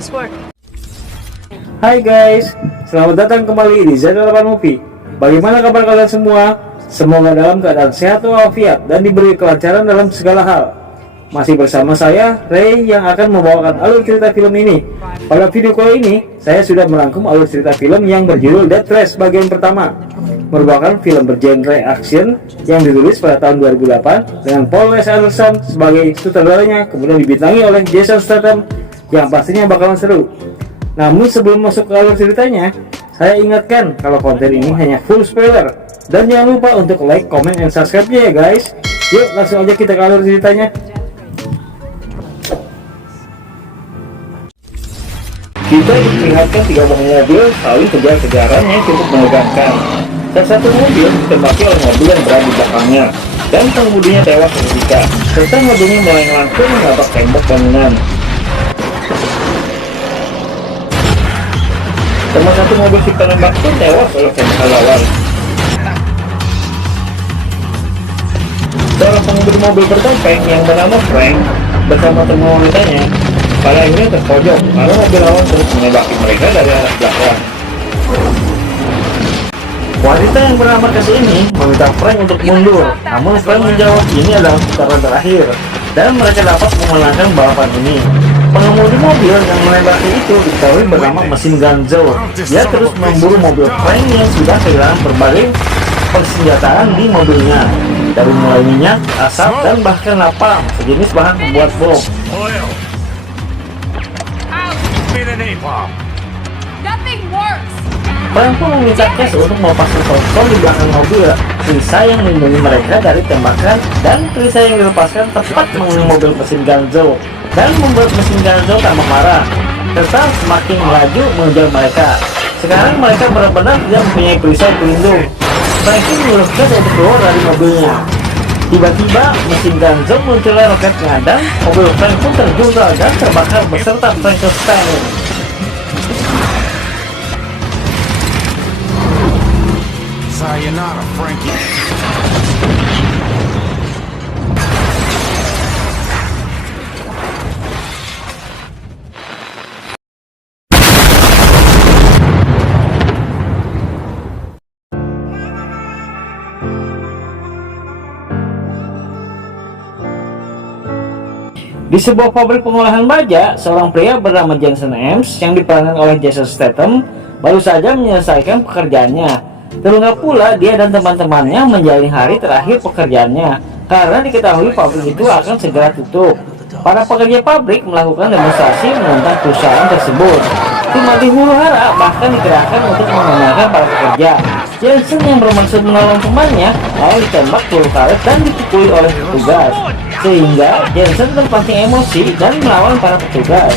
Nice work. Hai guys, selamat datang kembali di Z8 Movie. Bagaimana kabar kalian semua? Semoga dalam keadaan sehat walafiat dan diberi kelancaran dalam segala hal. Masih bersama saya, Ray, yang akan membawakan alur cerita film ini. Pada video kali ini, saya sudah merangkum alur cerita film yang berjudul Death Race bagian pertama. Merupakan film bergenre action yang ditulis pada tahun 2008 dengan Paul W.S. Anderson sebagai sutradaranya, kemudian dibintangi oleh Jason Statham yang pastinya bakalan seru. Namun sebelum masuk ke alur ceritanya, saya ingatkan kalau konten ini hanya full spoiler. Dan jangan lupa untuk like, comment, dan subscribe-nya ya guys. Yuk langsung aja kita ke alur ceritanya. Kita diperlihatkan tiga mobil saling kejar-kejaran yang cukup menegangkan. Salah satu mobil ditembaki oleh mobil yang berada di belakangnya, dan pengemudinya tewas seketika, serta mobilnya mulai langsung menabrak tembok bangunan. Sama satu mobil si penembak pun tewas oleh tembakan lawan. Seorang pengemudi mobil bertopeng yang bernama Frank bersama teman wanitanya pada akhirnya terpojok karena mobil lawan terus menembaki mereka dari arah belakang. Wanita yang bernama Cassie ini meminta Frank untuk mundur, namun Frank menjawab ini adalah putaran terakhir dan mereka dapat memenangkan balapan ini. Pengemudi mobil yang menembaki itu diketahui bernama Mesin Gunzo. Dia terus memburu mobil Frank yang sudah kehilangan berbagai persenjataan di mobilnya, dari mulai minyak, asap, dan bahkan napalm, sejenis bahan pembuat bom. Frank pun meminta Cass untuk melepaskan kontrol di belakang mobil Trisa yang melindungi mereka dari tembakan, dan Trisa yang dilepaskan tepat mengenai mobil Mesin Gunzo dan membuat Mesin Gunzo tambah marah serta semakin melaju mengejar mereka. Sekarang mereka benar-benar tidak mempunyai perisai pelindung. Frank menyuruh Cass untuk keluar dari mobilnya. Tiba-tiba Mesin Gunzo munculnya roketnya dan mobil Frank pun terjungkal dan terbakar beserta Frankenstein. Sayonara, Frankie. Di sebuah pabrik pengolahan baja, seorang pria bernama Jason Ames yang diperankan oleh Jason Statham baru saja menyelesaikan pekerjaannya. Terunggah pula dia dan teman-temannya menjalani hari terakhir pekerjaannya karena diketahui pabrik itu akan segera tutup. Para pekerja pabrik melakukan demonstrasi menentang perusahaan tersebut. Tim anti huru-hara bahkan dikerahkan untuk menenangkan para pekerja. Jason yang bermaksud menolong temannya lalu ditembak peluru karet dan dipukuli oleh petugas, sehingga Jason terpancing emosi dan melawan para petugas.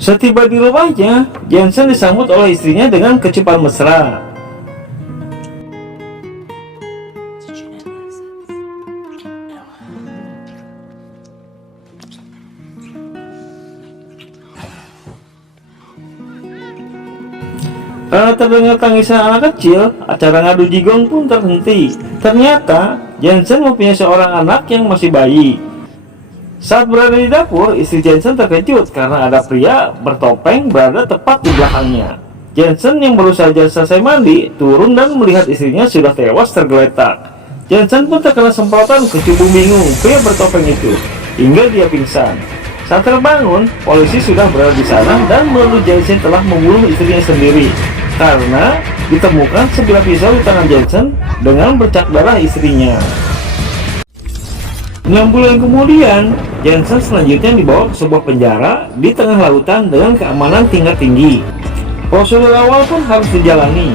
Setiba di rumahnya, Jensen disambut oleh istrinya dengan kecupan mesra. Karena terdengar tangisan anak kecil, acara ngadu jigong pun terhenti. Ternyata, Jensen mempunyai seorang anak yang masih bayi. Saat berada di dapur, istri Jensen terkejut karena ada pria bertopeng berada tepat di belakangnya. Jensen yang baru saja selesai mandi, turun dan melihat istrinya sudah tewas tergeletak. Jensen pun terkena semprotan kecubung bingung pria bertopeng itu, hingga dia pingsan. Saat terbangun, polisi sudah berada di sana dan menuduh Jensen telah membunuh istrinya sendiri, karena ditemukan sebilah pisau di tangan Jensen dengan bercak darah istrinya. 6 bulan kemudian, Jensen selanjutnya dibawa ke sebuah penjara di tengah lautan dengan keamanan tingkat tinggi. Prosedur awal pun harus dijalani.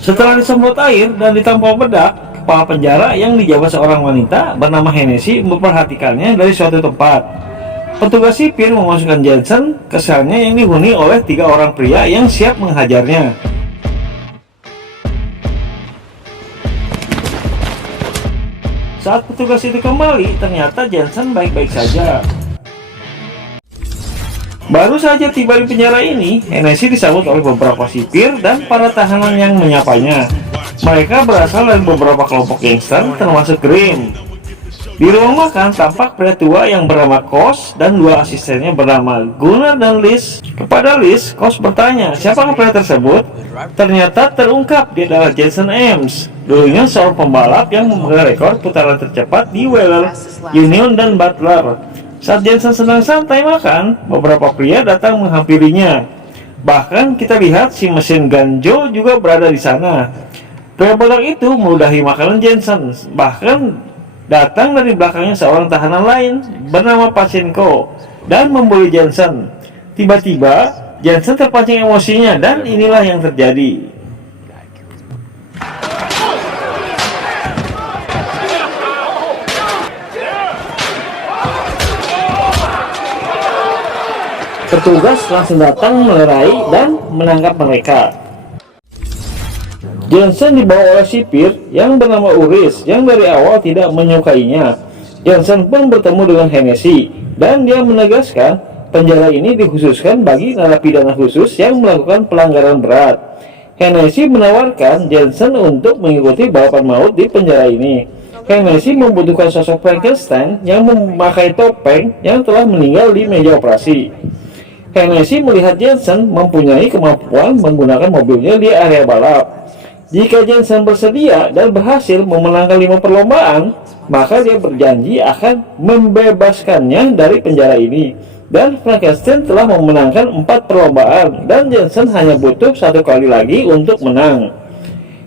Setelah disemprot air dan ditampal bedak, kepala penjara yang dijabat seorang wanita bernama Hennessy memperhatikannya dari suatu tempat. Petugas sipir memasukkan Jensen ke selnya yang dihuni oleh 3 orang pria yang siap menghajarnya. Saat petugas itu kembali, ternyata Jensen baik-baik saja. Baru saja tiba di penjara ini, Hennessy disambut oleh beberapa sipir dan para tahanan yang menyapanya. Mereka berasal dari beberapa kelompok gangster, termasuk Grimm. Di ruang makan, tampak pria tua yang bernama Kos dan 2 asistennya bernama Gunnar dan Liz. Kepada Liz, Kos bertanya, siapakah pria tersebut? Ternyata terungkap dia adalah Jensen Ames, dulunya seorang pembalap yang memegang rekor putaran tercepat di Weller, Union, dan Butler. Saat Jensen sedang santai makan, beberapa pria datang menghampirinya. Bahkan kita lihat si mesin gun Joe juga berada di sana. Pria botak itu meludahi makanan Jensen, bahkan datang dari belakangnya seorang tahanan lain bernama Pachenko dan membuli Jensen. Tiba-tiba Jensen terpancing emosinya dan inilah yang terjadi. Petugas langsung datang melerai dan menangkap mereka. Jensen dibawa oleh sipir yang bernama Uris yang dari awal tidak menyukainya. Jensen pun bertemu dengan Hennessy dan dia menegaskan penjara ini dikhususkan bagi narapidana khusus yang melakukan pelanggaran berat. Hennessy menawarkan Jensen untuk mengikuti balapan maut di penjara ini. Hennessy membutuhkan sosok Frankenstein yang memakai topeng yang telah meninggal di meja operasi. Hennessy melihat Jensen mempunyai kemampuan menggunakan mobilnya di area balap. Jika Jensen bersedia dan berhasil memenangkan 5 perlombaan, maka dia berjanji akan membebaskannya dari penjara ini. Dan Frankenstein telah memenangkan 4 perlombaan dan Jensen hanya butuh 1 kali lagi untuk menang.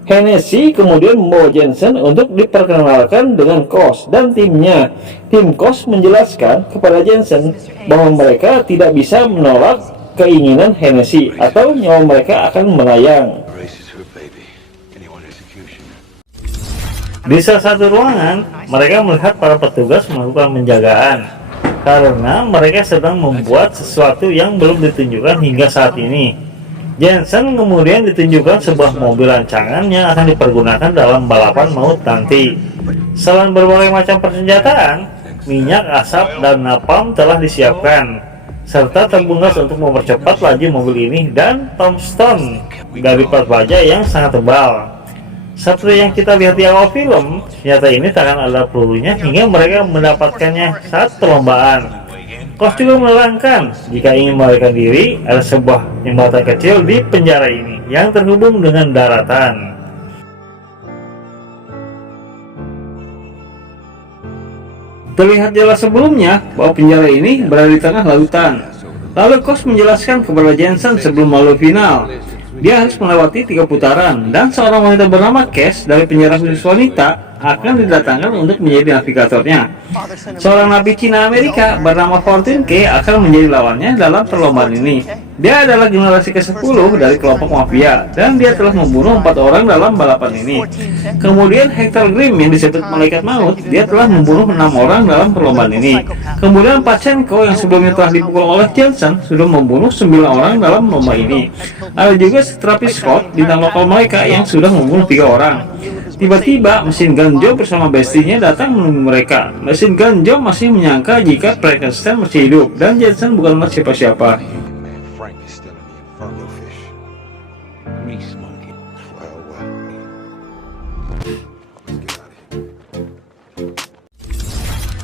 Hennessy kemudian membawa Jensen untuk diperkenalkan dengan Kos dan timnya. Tim Kos menjelaskan kepada Jensen bahwa mereka tidak bisa menolak keinginan Hennessy atau nyawa mereka akan melayang. Di salah satu ruangan, mereka melihat para petugas melakukan penjagaan karena mereka sedang membuat sesuatu yang belum ditunjukkan hingga saat ini. Jensen kemudian ditunjukkan sebuah mobil rancangan yang akan dipergunakan dalam balapan maut nanti. Selain berbagai macam persenjataan, minyak, asap, dan napalm telah disiapkan, serta tabung gas untuk mempercepat laju mobil ini dan tombstone dari plat baja yang sangat tebal. Seperti yang kita lihat di awal film, senjata ini tak akan ada pelurunya hingga mereka mendapatkannya saat perlombaan. Kos juga menerangkan jika ingin melarikan diri, ada sebuah jembatan kecil di penjara ini yang terhubung dengan daratan. Terlihat jelas sebelumnya bahwa penjara ini berada di tengah lautan. Lalu Kos menjelaskan kepada Jensen sebelum lalu final, dia harus melewati 3 putaran dan seorang wanita bernama Cash dari penjara khusus wanita akan didatangkan untuk menjadi navigatornya. Seorang nabi Cina Amerika bernama Fortune K akan menjadi lawannya dalam perlombaan ini. Dia adalah generasi ke-10 dari kelompok mafia dan dia telah membunuh 4 orang dalam balapan ini. Kemudian Hector Grimm yang disebut malaikat maut, dia telah membunuh 6 orang dalam perlombaan ini. Kemudian Pachenko yang sebelumnya telah dipukul oleh Jensen sudah membunuh 9 orang dalam lomba ini. Ada juga Travis Scott, bintang lokal mereka, yang sudah membunuh 3 orang. Tiba-tiba mesin gun Joe bersama bestinya datang menunggu mereka. Mesin gun Joe masih menyangka jika Frankenstein masih hidup dan Jensen bukanlah siapa-siapa.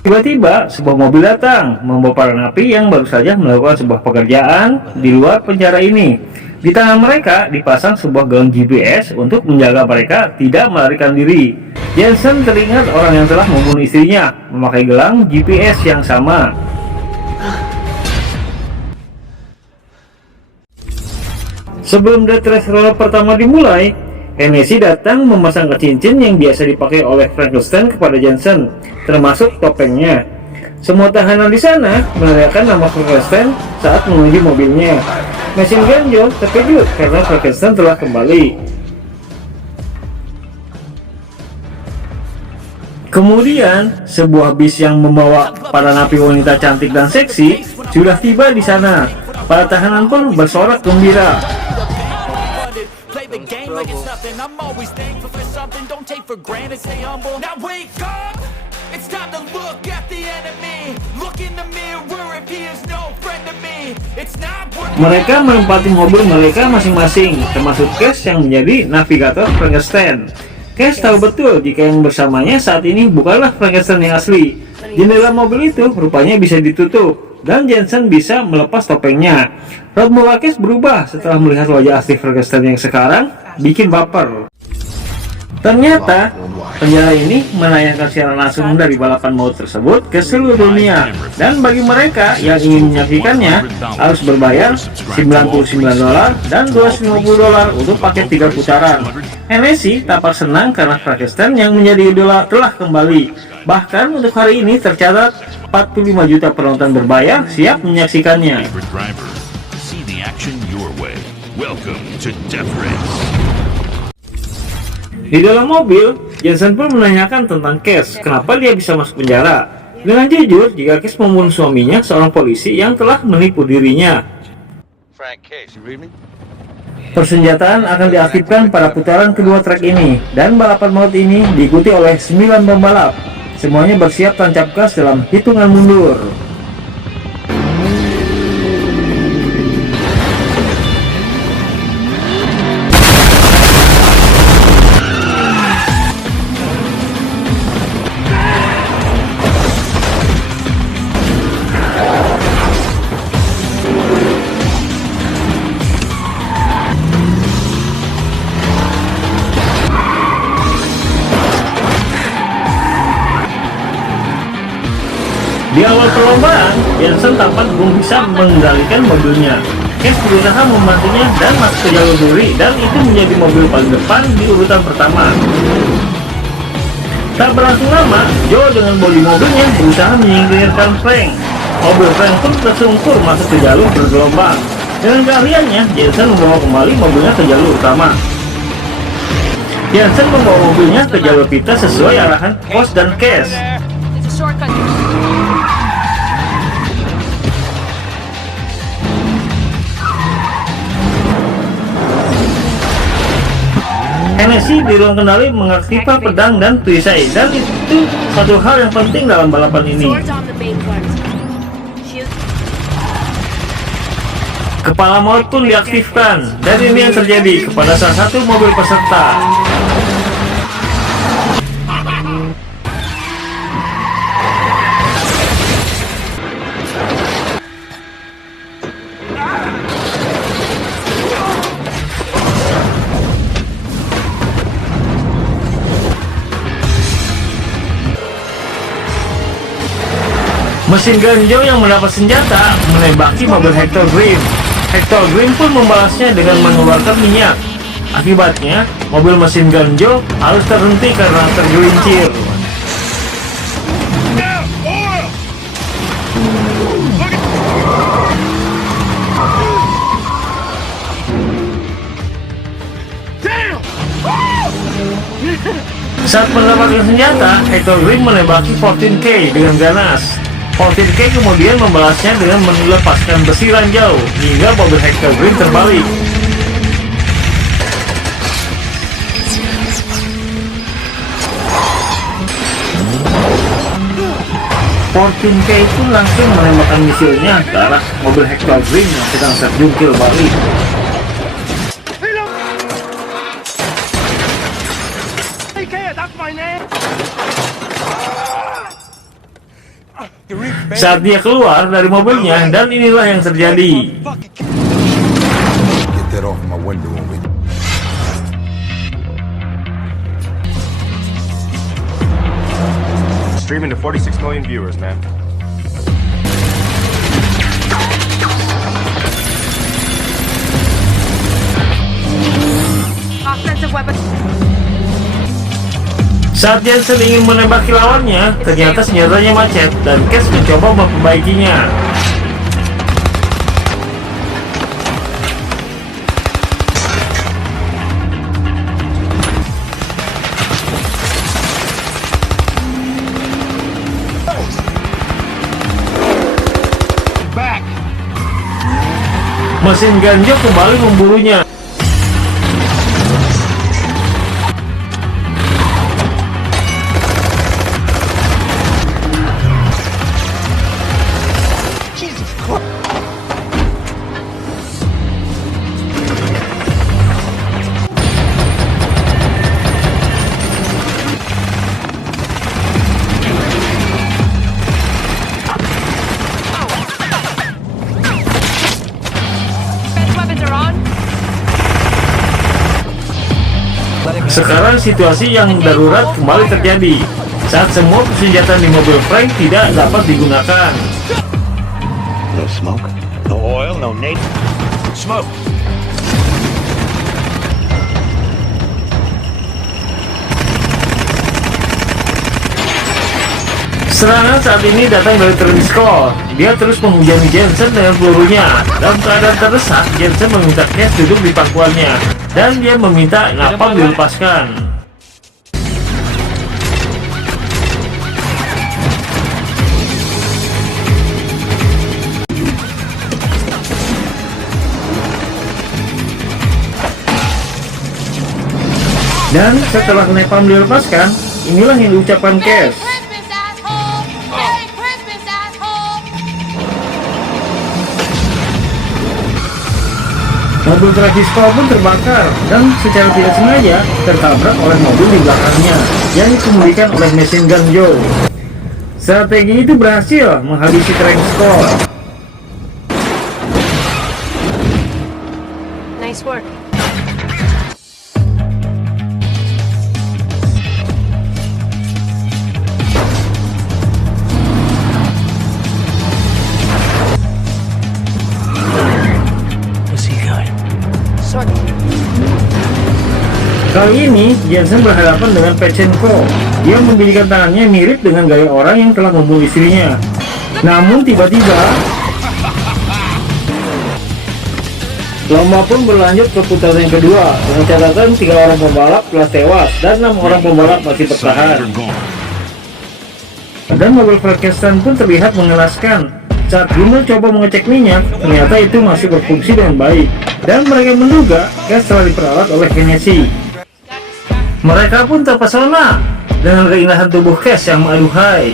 Tiba-tiba sebuah mobil datang membawa para napi yang baru saja melakukan sebuah pekerjaan di luar penjara ini. Di tangan mereka dipasang sebuah gaun GPS untuk menjaga mereka tidak melarikan diri. Jensen teringat orang yang telah membunuh istrinya memakai gelang GPS yang sama. Sebelum death race roller pertama dimulai, Hennessy datang memasangkan cincin yang biasa dipakai oleh Frankenstein kepada Jensen, termasuk topengnya. Semua tahanan di sana meneriakkan nama Frankenstein saat mengunci mobilnya. Mesin gun Joe terkejut karena Frankenstein telah kembali. Kemudian, sebuah bis yang membawa para napi wanita cantik dan seksi sudah tiba di sana. Para tahanan pun bersorak gembira. Play the game like it's nothing. I'm always thankful for something. Don't take for granted, stay humble. Now wake up! It's time to look at the enemy. Look in the mirror if he is no friend to me. It's not worth. Mereka menempati mobil mereka masing-masing, termasuk Cash yang menjadi navigator Frankenstein. Cash tahu betul jika yang bersamanya saat ini bukanlah Frankenstein yang asli. Jendela mobil itu rupanya bisa ditutup, dan Jensen bisa melepas topengnya. Raut muka Cash berubah setelah melihat wajah asli Frankenstein yang sekarang bikin baper. Ternyata, penjara ini menayangkan siaran langsung dari balapan maut tersebut ke seluruh dunia. Dan bagi mereka yang ingin menyaksikannya, harus berbayar $99 dan $250 untuk paket 3 putaran. Hennessy tampak senang karena Frankenstein yang menjadi idola telah kembali. Bahkan untuk hari ini tercatat 45 juta penonton berbayar siap menyaksikannya. Favorite driver. See the action your way. Welcome to Death Race. Di dalam mobil, Jensen pun menanyakan tentang Cash, kenapa dia bisa masuk penjara. Dengan jujur, jika Cash membunuh suaminya, seorang polisi yang telah menipu dirinya. Persenjataan akan diaktifkan pada putaran kedua trek ini, dan balapan maut ini diikuti oleh 9 pembalap. Semuanya bersiap tancap gas dalam hitungan mundur. Di awal perlombaan, Jensen tampak belum bisa mengendalikan mobilnya. Cash berusaha membantunya dan masuk ke jalur duri, dan itu menjadi mobil paling depan di urutan pertama. Tak berlangsung lama, Joe dengan bodi mobilnya berusaha menyingkirkan Frank. Mobil Frank pun tersungkur masuk ke jalur bergelombang. Dengan keahliannya, Jensen membawa kembali mobilnya ke jalur utama. Jensen membawa mobilnya ke jalur pita sesuai arahan Hoss dan Cash. It's a shortcut. Hennessy di ruang kendali mengaktifkan pedang dan perisai, dan itu satu hal yang penting dalam balapan ini. Swords on the main part. Shoot. Kepala maut pun diaktifkan, dan ini yang terjadi kepada salah satu mobil peserta. Mesin gun Joe yang mendapat senjata menembaki mobil Hector Green. Hector Green pun membalasnya dengan mengeluarkan minyak. Akibatnya, mobil mesin gun Joe harus terhenti karena tergelincir. Saat mendapatkan senjata, Hector Green menembaki 14K dengan ganas. 14K kemudian membalasnya dengan melepaskan besi ranjau hingga mobil Hector Green terbalik. K pun langsung menembakkan misilnya ke arah mobil Hector Green yang sedang terjungkil balik. Saat dia keluar dari mobilnya, dan inilah yang terjadi. Get that off my window over here. Streaming to 46 million viewers, man. Offensive weapon. Saat Jensen ingin menembaki lawannya, ternyata senjatanya macet dan Cash mencoba memperbaikinya. Mesin Ganjo kembali memburunya. Weapons are on. Sekarang situasi yang darurat kembali terjadi saat semua persenjataan di mobil Frank tidak dapat digunakan. No smoke, no oil, no nade. Smoke. Serangan saat ini datang dari Trinskor. Dia terus menghujani Jensen dengan pelurunya. Dalam keadaan terdesak, Jensen meminta Cash duduk di pangkuannya dan dia meminta napalm dilepaskan. Dan setelah napalm dilepaskan, inilah yang diucapkan Cash. Christmas, asshole! Merry Christmas, asshole! Mobil Trinskor pun terbakar dan secara tidak sengaja tertabrak oleh mobil di belakangnya yang dikemudikan oleh mesin Ganjo. Strategi itu berhasil menghabisi Trinskor. Nice work. Short. Kali ini Jensen berhadapan dengan Pachenko. Dia membunyikan tangannya mirip dengan gaya orang yang telah membunuh istrinya. Namun tiba-tiba lomba pun berlanjut ke putaran yang kedua dengan catatan 3 orang pembalap telah tewas dan 6 orang pembalap masih bertahan. You're gone. Dan mobil Frankenstein pun terlihat mengenaskan. Saat Gimel coba mengecek minyak, ternyata itu masih berfungsi dengan baik. Dan mereka menduga gas telah diperalat oleh Hennessy. Mereka pun terpesona dengan keindahan tubuh Cash yang aduhai.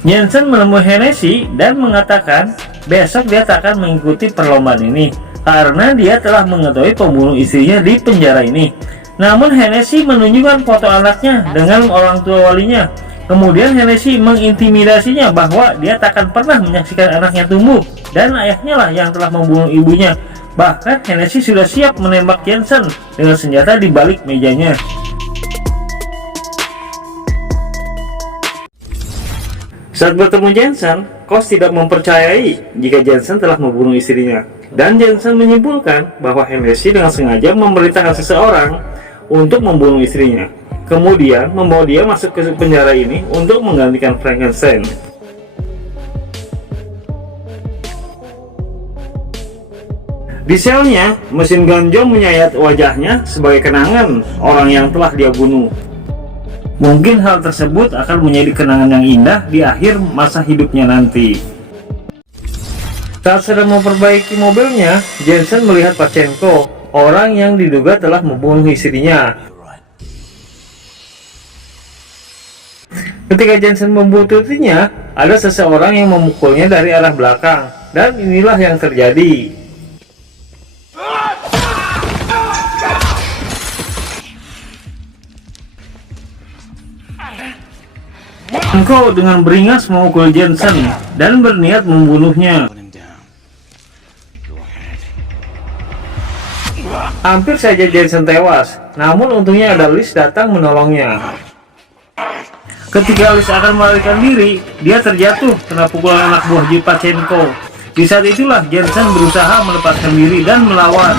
Jensen menemui Hennessy dan mengatakan besok dia tak akan mengikuti perlombaan ini karena dia telah mengetahui pembunuh istrinya di penjara ini. Namun Hennessy menunjukkan foto anaknya dengan orang tua walinya. Kemudian Hennessy mengintimidasinya bahwa dia tak akan pernah menyaksikan anaknya tumbuh dan ayahnya lah yang telah membunuh ibunya. Bahkan Hennessy sudah siap menembak Jensen dengan senjata di balik mejanya. Saat bertemu Jensen, Kos tidak mempercayai jika Jensen telah membunuh istrinya. Dan Jensen menyimpulkan bahwa Hennessy dengan sengaja memerintahkan seseorang untuk membunuh istrinya. Kemudian membawa dia masuk ke penjara ini untuk menggantikan Frankenstein. Di selnya, mesin Ganjo menyayat wajahnya sebagai kenangan orang yang telah dia bunuh. Mungkin hal tersebut akan menjadi kenangan yang indah di akhir masa hidupnya nanti. Saat sedang memperbaiki mobilnya, Jensen melihat Pachenko, orang yang diduga telah membunuh istrinya. Ketika Jensen membututinya, ada seseorang yang memukulnya dari arah belakang, dan inilah yang terjadi. Pachenko dengan beringas memukul Jensen dan berniat membunuhnya. Hampir saja Jensen tewas, namun untungnya ada Liz datang menolongnya. Ketika Liz akan melarikan diri, dia terjatuh kena pukulan anak buah Pachenko. Di saat itulah Jensen berusaha melepaskan diri dan melawan.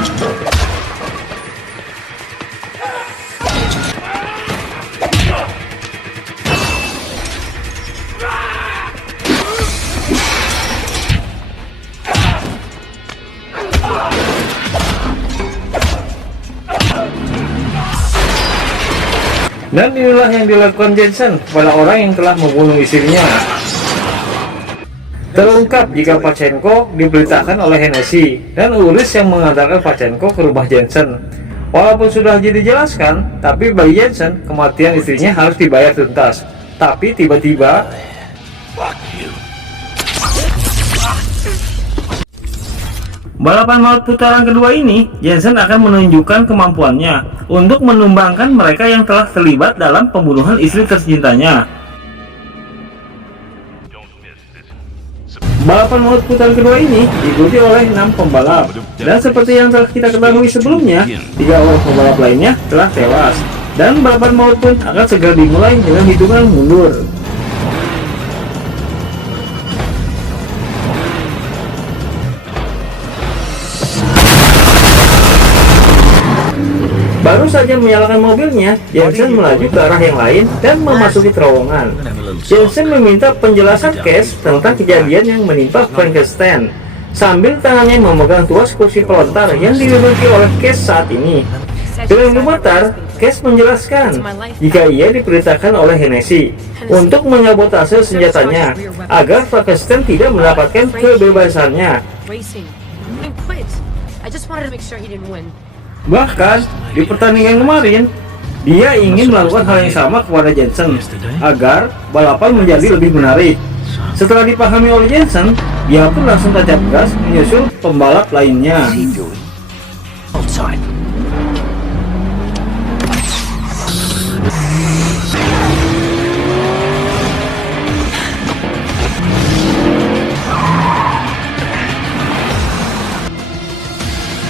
Dan inilah yang dilakukan Jensen kepada orang yang telah membunuh istrinya. Terungkap jika Pachenko diberitakan oleh Hennessy dan Uris yang mengantarkan Pachenko ke rumah Jensen. Walaupun sudah dijelaskan, tapi bagi Jensen, kematian istrinya harus dibayar tuntas. Tapi tiba-tiba balapan maut putaran kedua ini, Jensen akan menunjukkan kemampuannya untuk menumbangkan mereka yang telah terlibat dalam pembunuhan istri tercintanya. Balapan maut putaran kedua ini diikuti oleh 6 pembalap, dan seperti yang telah kita ketahui sebelumnya, 3 orang pembalap lainnya telah tewas, dan balapan maut pun akan segera dimulai dengan hitungan mundur. Baru saja menyalakan mobilnya, Jensen melaju ke arah yang lain dan memasuki terowongan. Jensen meminta penjelasan Cash tentang kejadian yang menimpa Frankenstein, sambil tangannya memegang tuas kursi pelontar yang dimiliki oleh Cash saat ini. Dengan gemetar, Cash menjelaskan jika ia diperintahkan oleh Hennessy untuk menyabotase senjatanya agar Frankenstein tidak mendapatkan kebebasannya. Bahkan di pertandingan kemarin, dia ingin melakukan hal yang sama kepada Jensen agar balapan menjadi lebih menarik. Setelah dipahami oleh Jensen, dia pun langsung tancap gas menyusul pembalap lainnya.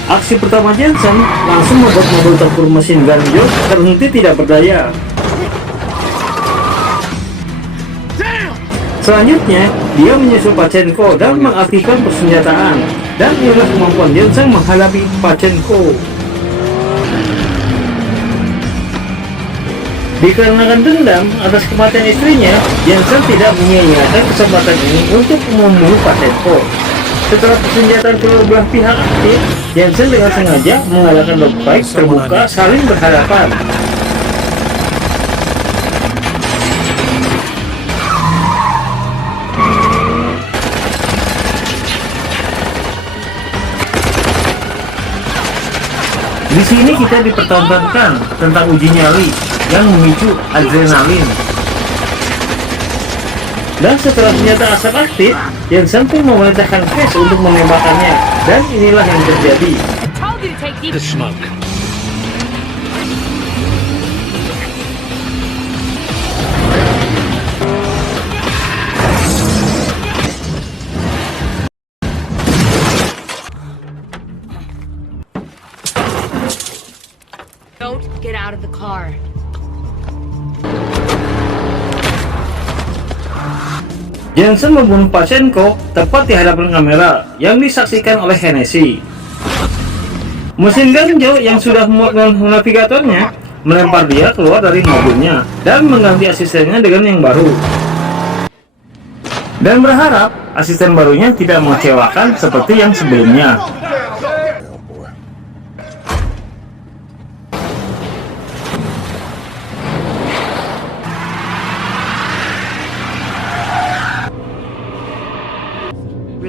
Aksi pertama Jensen langsung membuat mobil tempur mesin gun Joe terhenti tidak berdaya. Selanjutnya, dia menyusul Pachenko dan mengaktifkan persenjataan. Dan inilah kemampuan Jensen menghadapi Pachenko. Dikarenakan dendam atas kematian istrinya, Jensen tidak menyia-nyiakan kesempatan ini untuk membunuh Pachenko. Setelah persenjataan kedua belah pihak aktif, Jensen dengan sengaja mengadakan dogfight terbuka saling berhadapan. Di sini kita dipertontonkan tentang uji nyali yang memicu adrenalin. Dan setelah senjata asap aktif, Jensen pun memerintahkan Cash untuk menembakkannya. Dan inilah yang terjadi. The smoke. Don't get out of the car. Jensen membunuh Pachenko tepat di hadapan kamera yang disaksikan oleh Hennessy. Mesin gun Joe yang sudah muat dengan navigatornya melempar dia keluar dari mobilnya dan mengganti asistennya dengan yang baru. Dan berharap asisten barunya tidak mengecewakan seperti yang sebelumnya.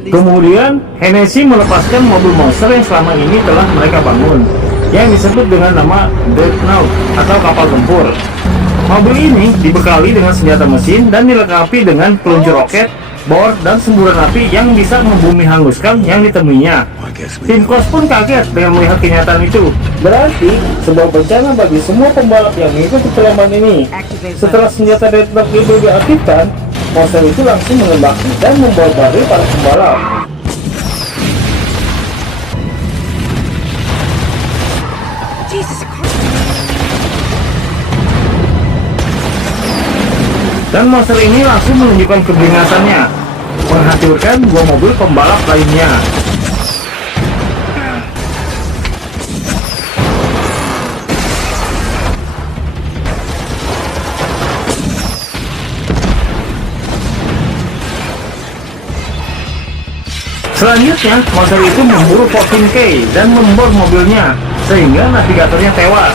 Kemudian, Hennessy melepaskan mobil monster yang selama ini telah mereka bangun, yang disebut dengan nama Dreadnought atau kapal tempur. Mobil ini dibekali dengan senjata mesin dan dilengkapi dengan peluncur roket, bor, dan semburan api yang bisa membumi hanguskan yang ditemuinya. Tim Kos pun kaget dengan melihat kenyataan itu. Berarti, sebuah bencana bagi semua pembalap yang mengikuti perlombaan ini. Setelah senjata Dreadnought itu diaktifkan, monster itu langsung menembaki dan membombardir para pembalap. Dan monster ini langsung menunjukkan kebingasannya, menghancurkan dua mobil pembalap lainnya. Selanjutnya, monster itu memburu 14K dan membor mobilnya, sehingga navigatornya tewas.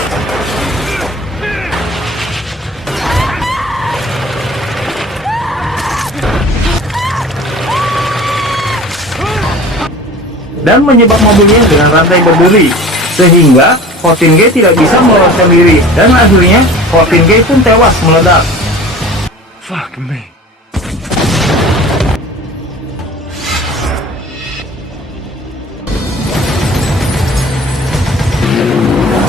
dan menyebab mobilnya dengan rantai berduri, sehingga Fortingate tidak bisa meloloskan diri, dan akhirnya Fortingate pun tewas meledak. Fuck me.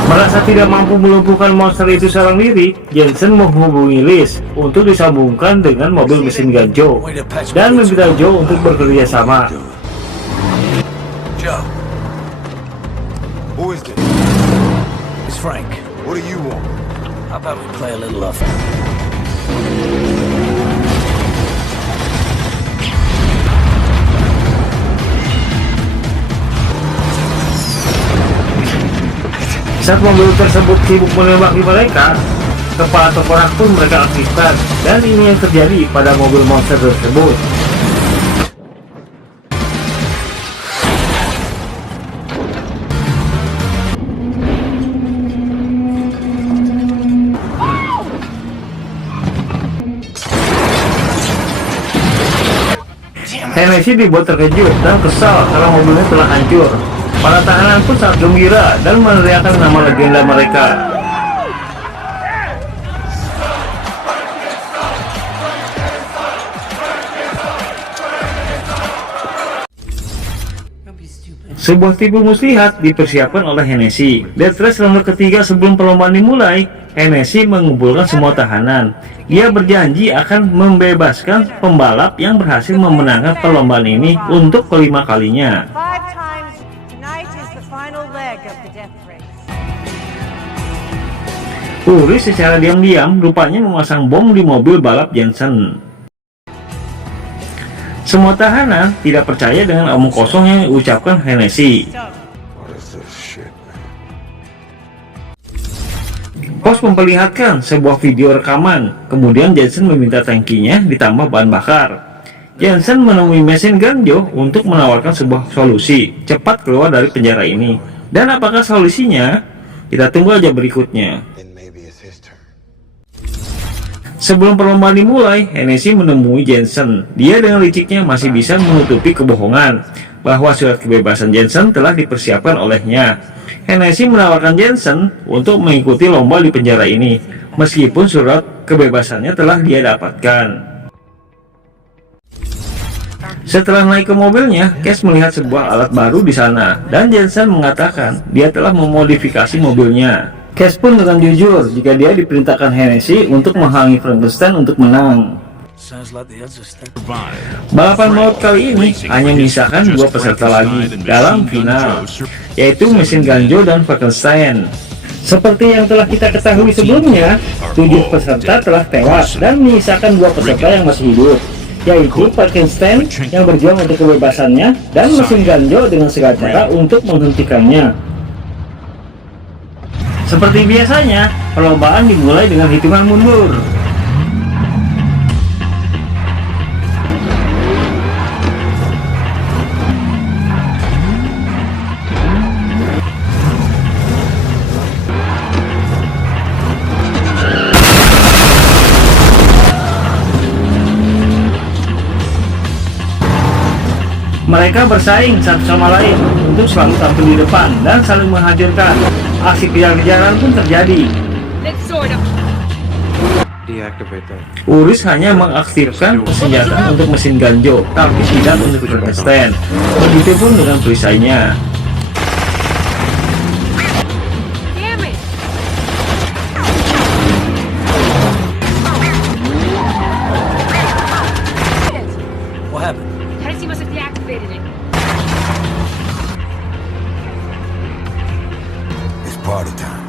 Merasa tidak mampu melumpuhkan monster itu seorang diri, Jensen menghubungi Liz untuk disambungkan dengan mobil mesin gun Joe dan meminta Joe untuk bekerja sama. Joe. Who is this? It's Frank. What do you want? How about we play a little of Saat mobil tersebut sibuk menembaki mereka, kepala tengkorak pun mereka aktifkan, dan ini yang terjadi pada mobil monster tersebut. Hennessy dibuat terkejut dan kesal karena mobilnya telah hancur. Para tahanan pun sangat gembira dan meneriakkan nama legenda mereka. Sebuah tipu muslihat dipersiapkan oleh Hennessy. Death Race ronde ketiga sebelum perlombaan dimulai, Hennessy mengumpulkan semua tahanan. Dia berjanji akan membebaskan pembalap yang berhasil memenangkan perlombaan ini untuk kelima kalinya. 5 times tonight is the final leg of the death race. Uris secara diam-diam rupanya memasang bom di mobil balap Jensen. Semua tahanan tidak percaya dengan omong kosong yang diucapkan Hennessy. Pos memperlihatkan sebuah video rekaman, kemudian Jensen meminta tangkinya ditambah bahan bakar. Jensen menemui mesin gun Joe untuk menawarkan sebuah solusi cepat keluar dari penjara ini. Dan apakah solusinya? Kita tunggu aja berikutnya. Sebelum perlombaan dimulai, Hennessy menemui Jensen. Dia dengan liciknya masih bisa menutupi kebohongan bahwa surat kebebasan Jensen telah dipersiapkan olehnya. Hennessy menawarkan Jensen untuk mengikuti lomba di penjara ini, meskipun surat kebebasannya telah dia dapatkan. Setelah naik ke mobilnya, Cash melihat sebuah alat baru di sana, dan Jensen mengatakan dia telah memodifikasi mobilnya. Cash pun dengan jujur jika dia diperintahkan Hennessy untuk menghalangi Frankenstein untuk menang. Balapan maut kali ini hanya menyisakan dua peserta lagi dalam final, yaitu mesin gun Joe dan Frankenstein. Seperti yang telah kita ketahui sebelumnya, 7 peserta telah tewas dan menyisakan 2 peserta yang masih hidup, yaitu Frankenstein yang berjuang untuk kebebasannya dan mesin gun Joe dengan segala cara untuk menghentikannya. Seperti biasanya, perlombaan dimulai dengan hitungan mundur. Mereka bersaing satu sama lain untuk selalu tampil di depan dan saling menghancurkan. Aksi kejar-kejaran pun terjadi. Uris hanya mengaktifkan senjata untuk mesin gun Joe, tapi tidak untuk Frankenstein. Begitupun dengan perisainya. party time.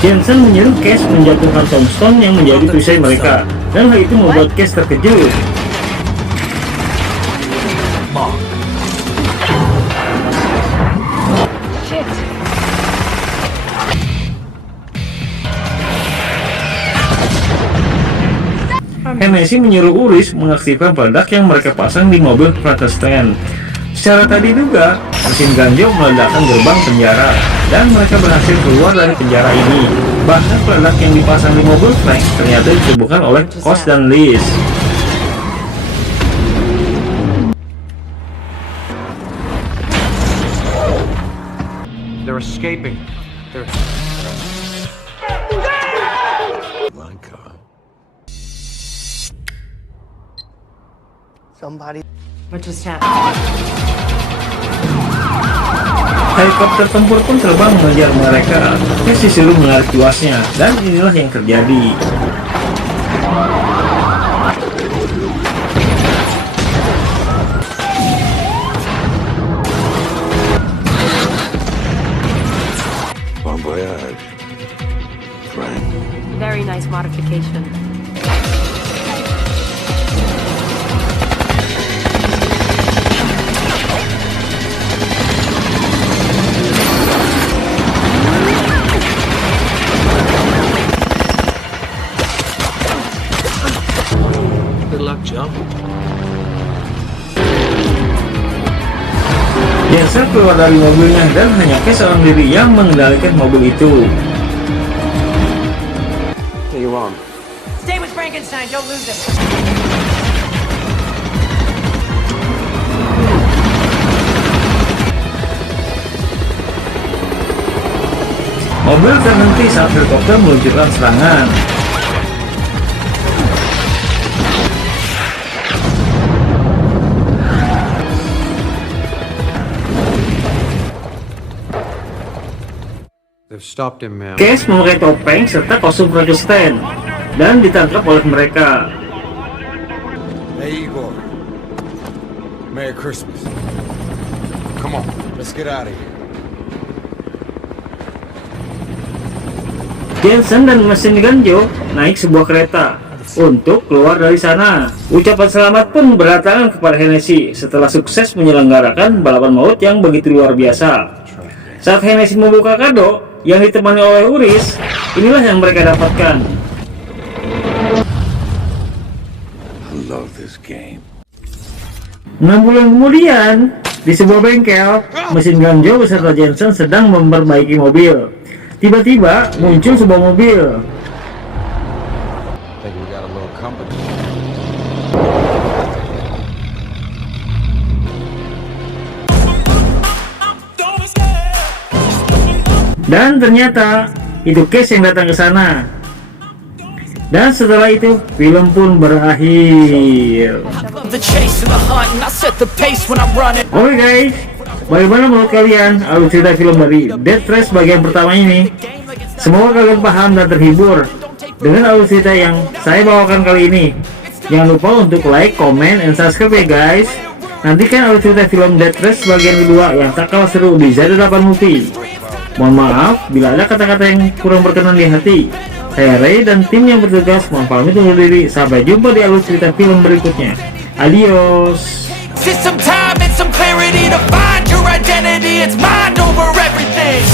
Jensen menyuruh Cash menjatuhkan tombstone yang menjadi perisai mereka, dan hal itu membuat Cash terkejut. Hennessy menyuruh Uris mengaktifkan peledak yang mereka pasang di mobil Frankenstein. Secara tadi juga, mesin ganjil meledakkan gerbang penjara dan mereka berhasil keluar dari penjara ini. Bahkan peledak yang dipasang di mobil Frank ternyata ditemukan oleh Kos dan Liz. They're escaping. My God. What just happened? Helikopter tempur pun terbang mengejar mereka. Cash disuruh menarik tuasnya, dan inilah yang terjadi. Bon voyage, Frank. Very nice modification. Good luck, Joe. Jensen keluar dari mobilnya dan hanya Cash seorang diri yang mengendalikan mobil itu. Hey, you're wrong. Stay with Frankenstein, don't lose him. Mobil terhenti saat helikopter meluncurkan serangan. They've stopped him, man. Cash memakai topeng serta kostum Frankenstein dan ditangkap oleh mereka. Hey, Igor. Merry Christmas. Come on, let's get out of here. Jensen dan mesin Ganjo naik sebuah kereta untuk keluar dari sana. Ucapan selamat pun berdatangan kepada Hennessy setelah sukses menyelenggarakan balapan maut yang begitu luar biasa. Saat Hennessy membuka kado yang ditemani oleh Uris, inilah yang mereka dapatkan. I love this game. 6 bulan kemudian, di sebuah bengkel, mesin Ganjo beserta Jensen sedang memperbaiki mobil. Tiba-tiba muncul sebuah mobil. I think we got a little company. Dan ternyata itu Cash yang datang ke sana. Dan setelah itu film pun berakhir. The chase and the hunt, and I set the pace when I'm running. Oke guys, bagaimana menurut kalian alur cerita film dari Death Race bagian pertama ini? Semoga kalian paham dan terhibur dengan alur cerita yang saya bawakan kali ini. Jangan lupa untuk like, comment, and subscribe ya guys. Nantikan alur cerita film Death Race bagian kedua yang tak kalah seru di ZD8 Movie. Mohon maaf bila ada kata-kata yang kurang berkenan di hati. Saya Ray dan tim yang bertugas mohon pamit undur diri. Sampai jumpa di alur cerita film berikutnya. Adios. Just some time and some clarity to find your identity. It's mind over everything.